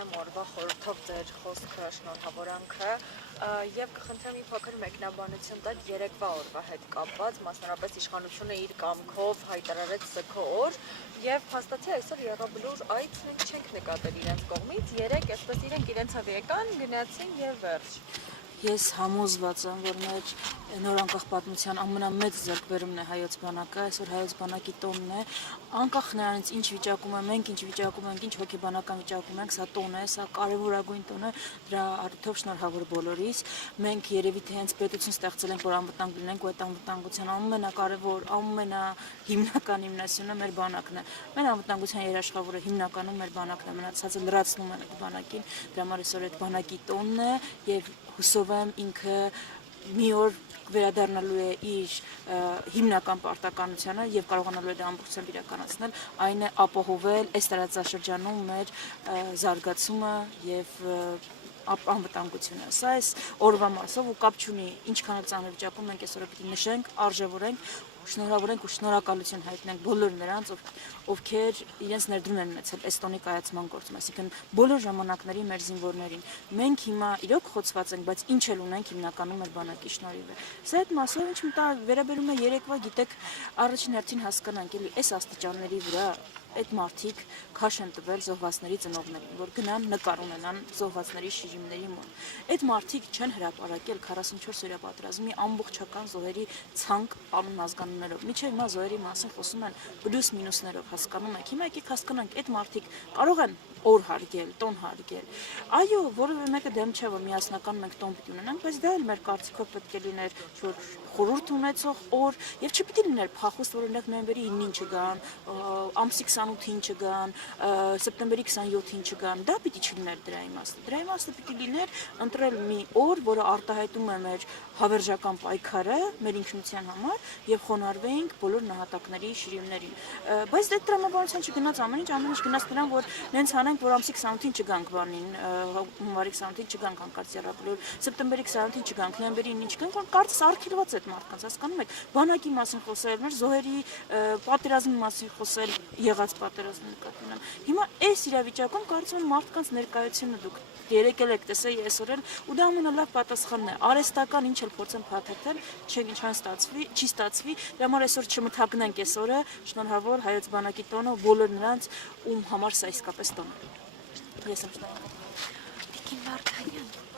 կսկսեմ օրվա խորհրդով ձեր խոսքը, շնորհավորանքը եւ կխնդրեմ մի փոքր մեկնաբանություն տալ երեկվա օրվա հետ կապված, մասնավորապես իշխանությունը իր կամքով հայտարարեց սգո օր եւ փաստացի այսօր Եղաբլուր այդ մենք չենք նկատել իրենց կողմից, երեք այսպես իրենք իրենցով եկան, գնացին եւ վերջ։ Ես համոզված եմ, որ մեր նոր անկախ պատմության ամենամեծ ձեռքբերումն է հայոց բանակը, այսօր հայոց բանակի տոնն է, անկախ նրանից ինչ վիճակում է, մենք ինչ վիճակում ենք, ինչ հոգեբանական վիճակում ենք, սա տոն է, սա կարևորագույն տոն է, դրա առիթով շնորհավոր բոլորիս։ Մենք երևի թե հենց պետություն ստեղծել ենք, որ անվտանգ լինենք, ու այդ անվտանգության ամենակարևոր, ամենահիմնական հիմնասյունը մեր բանակն է։ Մեր անվտանգության երաշխավորը հիմնականում մեր բանակն է, մնացածը լրացնում են այդ բանակին, դրա համար այսօր այդ բանակի տոնն է եւ հուսով եմ ինքը մի օր վերադառնալու է իր հիմնական պարտականությանը եւ կարողանալու է դա ամբողջությամբ իրականացնել, այն է ապահովել այս տարածաշրջանում մեր զարգացումը եւ անվտանգությունը։ Սա այս օրվա մասով ու կապ չունի ինչքան էլ ծանր վիճակում մենք այսօր պիտի նշենք, արժևորենք, շնորհավորենք ու շնորհակալություն հայտնենք բոլոր նրանց, ովքեր իրենց ներդրում են ունեցել այս տոնի կայացման գործում, այսինքն բոլոր ժամանակների մեր զինվորներին։ Մենք հիմա իրոք խոցված ենք, բայց ինչ էլ ունենք հիմնականում մեր բանակի շնորհիվ է։ Սա այդ մասով ինչ վերաբերում է երեկվա, գիտեք, առաջին հերթին հասկանանք, էլի այս աստիճանների վրա այդ մարդիկ քաշ են տվել զոհվածների ծնողներին, որ գնան նկար ունենան զոհվածների շիրիմների մոտ։ Այդ մարդիկ չեն հրապարակել 44-օրյա պատերազմի ամբողջական զոհերի ցանկ անուն ազգանուններով։ Միջև հիմա զոհերի մասին խոսում են պլյուս մինուսներով, հասկանում եք։ Հիմա եկեք հասկանանք, այդ մարդիկ կարող են օր հարգել, տոն հարգել։ Այո, որևէ մեկը դեմ չէ, որ միասնական մենք տոն պիտի ունենանք, բայց դա էլ մեր կարծիքով պետք է լիներ խորհուրդ ունեցող օր եւ չպիտի լիներ փախուստ, որ օրինակ նոյեմբերի 9-ին չգան, ամսի 28-ին չգան, սեպտեմբերի 27-ին չգան, դա պիտի չլիներ դրա իմաստը։ Դրա իմաստը պիտի լիներ ընտրել մի օր, որը արտահայտում է մեր հավերժական պայքարը մեր ինքնության համար եւ խոնարհվեինք բոլոր նահատակների շիրիմներին։ Բայց դե տրամաբանության չգնաց ամեն ինչ գնաց նրան, որ նենց հանենք, որ ամսի 28-ին չգանք բանին, հունվարի 28-ին չգանք հանկարծ Եղաբլուր, սեպտեմբերի 20-ին չգանք, նոյեմբերի 9-ին չգանք, որ կարծես արգելված այդ մարդկանց, հասկանում եք, բանակի մասին խոսել, մեր զոհերի պատերազմի մասին խոսել, եղած պատերազմի նկատի ունեմ։ Հիմա այս իրավիճակում կարծում եմ մարդկանց ներկայությունը դուք երեկել եք տեսել այսօր էլ ու դա ամենալավ պատասխանն է։ Արհեստական ինչ էլ փորձեն փաթեթել, չի ստացվի, դրա համար այսօր չմթագնենք այս օրը, շնորհավոր հայոց բանակի տոնը բոլոր նրանց, ում համար սա իսկապես տոն է։ Ես եմ շնորհակալ։ Տիկին Վարդանյան